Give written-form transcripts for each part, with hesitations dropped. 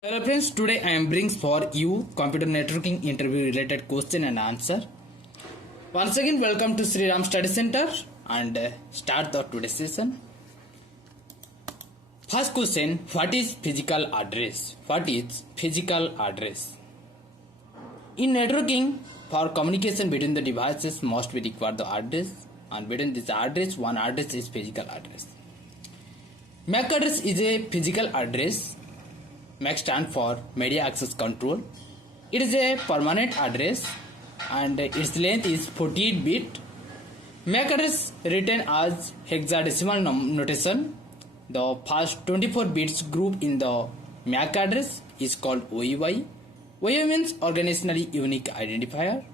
Hello friends, today I am brings for you computer networking interview related question and answer. Once again welcome to Sri Ram Study Center and start the today's session. First question, what is physical address? What is physical address? In networking, for communication between the devices must be required the address, and between this address one address is physical address. MAC address is a physical address. MAC stands for Media Access Control. It is a permanent address and its length is 48 bit. MAC address written as hexadecimal notation. The first 24 bits group in the MAC address is called OUI. OUI means organizationally unique identifier,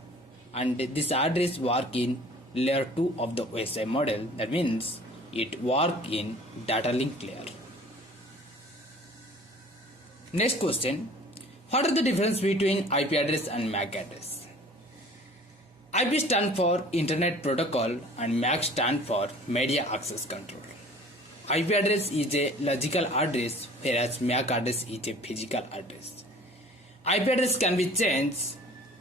and this address work in layer 2 of the OSI model. That means it work in data link layer. Next question, what are the difference between IP address and MAC address? IP stand for Internet Protocol and MAC stand for Media Access Control. IP address is a logical address whereas MAC address is a physical address. IP address can be changed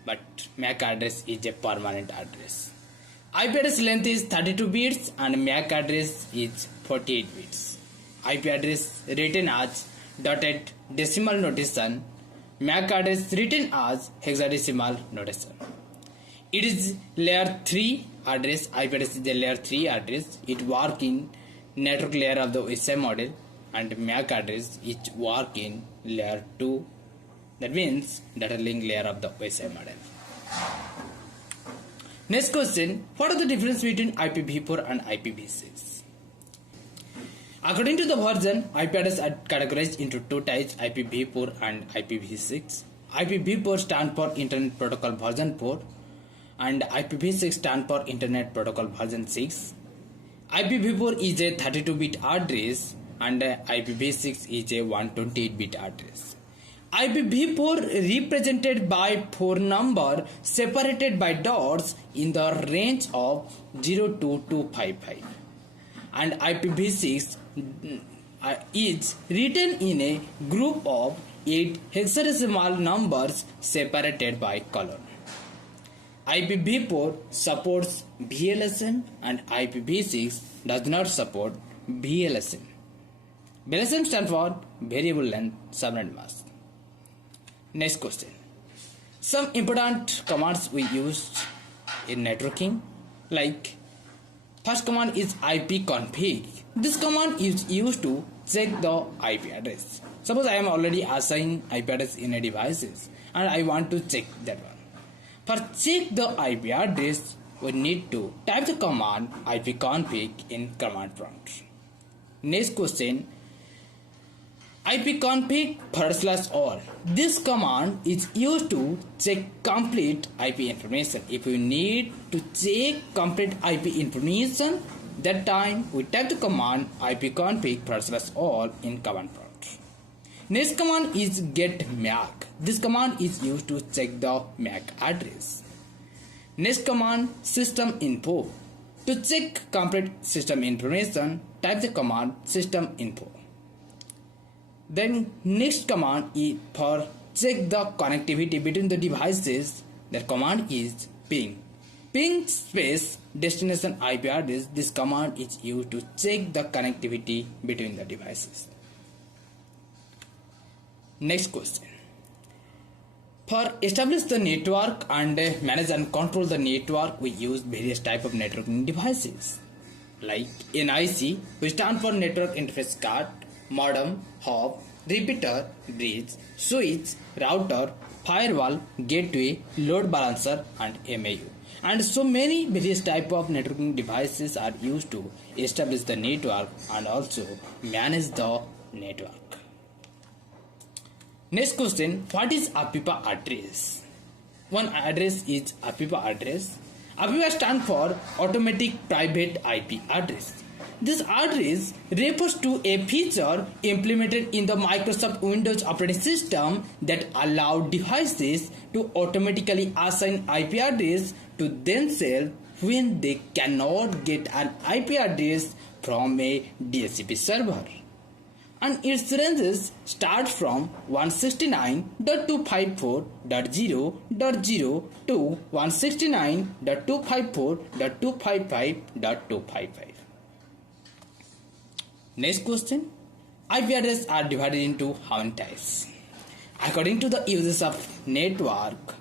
but MAC address is a permanent address. IP address length is 32 bits and MAC address is 48 bits. IP address written as dotted decimal notation, MAC address written as hexadecimal notation. It is layer 3 address. IP address is a layer 3 address. It work in network layer of the OSI model, and MAC address is work in layer 2. That means data link layer of the OSI model. Next question, what are the difference between IPv4 and IPv6? According to the version, IP address are categorized into two types, IPv4 and IPv6. IPv4 stands for Internet Protocol version 4 and IPv6 stands for Internet Protocol version 6. IPv4 is a 32-bit address and IPv6 is a 128-bit address. IPv4 represented by 4 number separated by dots in the range of 0 to 255. And IPv6 is written in a group of 8 hexadecimal numbers separated by colon. IPv4 supports VLSM and IPv6 does not support VLSM. VLSM stands for Variable Length Subnet Mask. Next question. Some important commands we used in networking, like first command is ipconfig. This command is used to check the IP address. Suppose I am already assigned IP address in a devices and I want to check that one. For check the IP address, we need to type the command ipconfig in command prompt. Next question, ipconfig/all. This command is used to check complete IP information. If you need to check complete IP information, that time we type the command ipconfig/all in command prompt. Next command is get MAC. This command is used to check the MAC address. Next command system info. To check complete system information, type the command system info. Then next command is for check the connectivity between the devices. That command is ping. Ping space destination IP address. This command is used to check the connectivity between the devices. Next question. For establish the network and manage and control the network, we use various type of networking devices like NIC, which stand for Network Interface Card, modem, hub, repeater, bridge, switch, router, firewall, gateway, load balancer and MAU. And so many various type of networking devices are used to establish the network and also manage the network. Next question, what is APIPA address? One address is APIPA address. APIPA stands for Automatic Private IP Address. This address refers to a feature implemented in the Microsoft Windows operating system that allows devices to automatically assign IP address to themselves when they cannot get an IP address from a DHCP server. and its ranges start from 169.254.0.0 to 169.254.255.255. Next question. IP addresses are divided into how many types? According to the uses of network,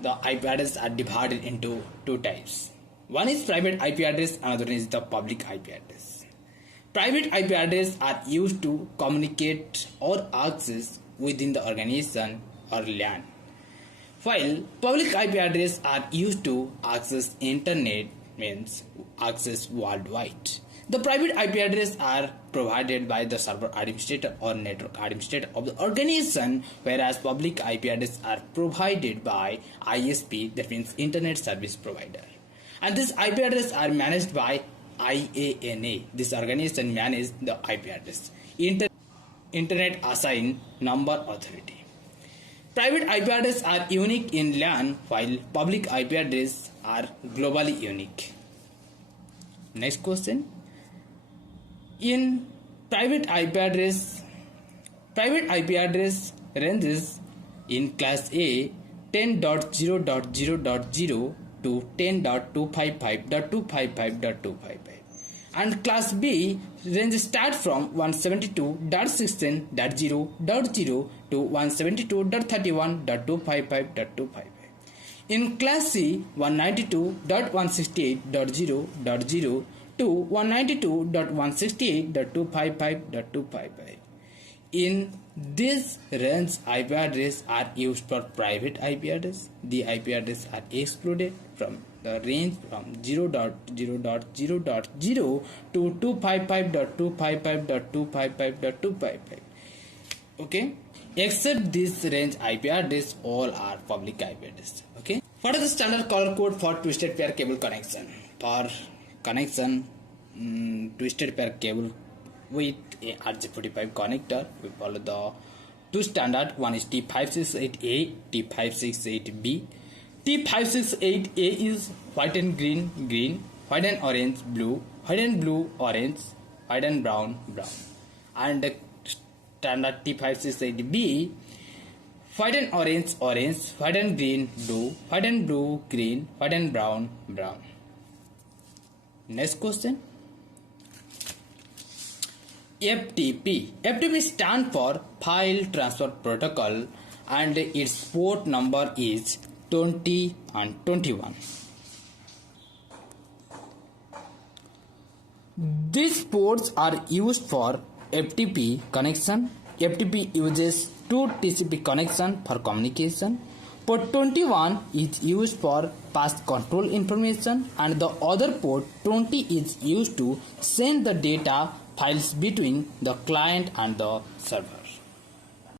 the IP addresses are divided into two types. One is private IP address, another is the public IP address. Private IP addresses are used to communicate or access within the organization or LAN, while public IP addresses are used to access internet, means access worldwide. The private IP addresses are provided by the server administrator or network administrator of the organization, whereas public IP addresses are provided by ISP, that means Internet Service Provider. And these IP addresses are managed by IANA. This organization manages the IP address, Internet Assigned Number Authority. Private IP addresses are unique in LAN, while public IP addresses are globally unique. Next question. In private IP address ranges in class A 10.0.0.0 to 10.255.255.255, and class B range start from 172.16.0.0 to 172.31.255.255. In class C 192.168.0.0 to 192.168.255.255. In this range, IP addresses are used for private IP address. The IP addresses are excluded from the range from 0.0.0.0 to 255.255.255.255. Okay, except this range IP address, all are public IP address. Okay, what is the standard color code for twisted pair cable connection? For connection twisted pair cable with a RJ45 connector, we follow the two standard. One is T568A, T568B. T568A is white and green, white and orange, blue, white and blue, orange, white and brown, brown. And the standard T568B, white and orange, orange, white and green, blue, white and blue, green, white and brown, brown. Next question. FTP. FTP stands for File Transfer Protocol, and its port number is 20 and 21. These ports are used for FTP connection. FTP uses two TCP connection for communication. Port 21 is used for path control information, and the other port 20 is used to send the data files between the client and the server.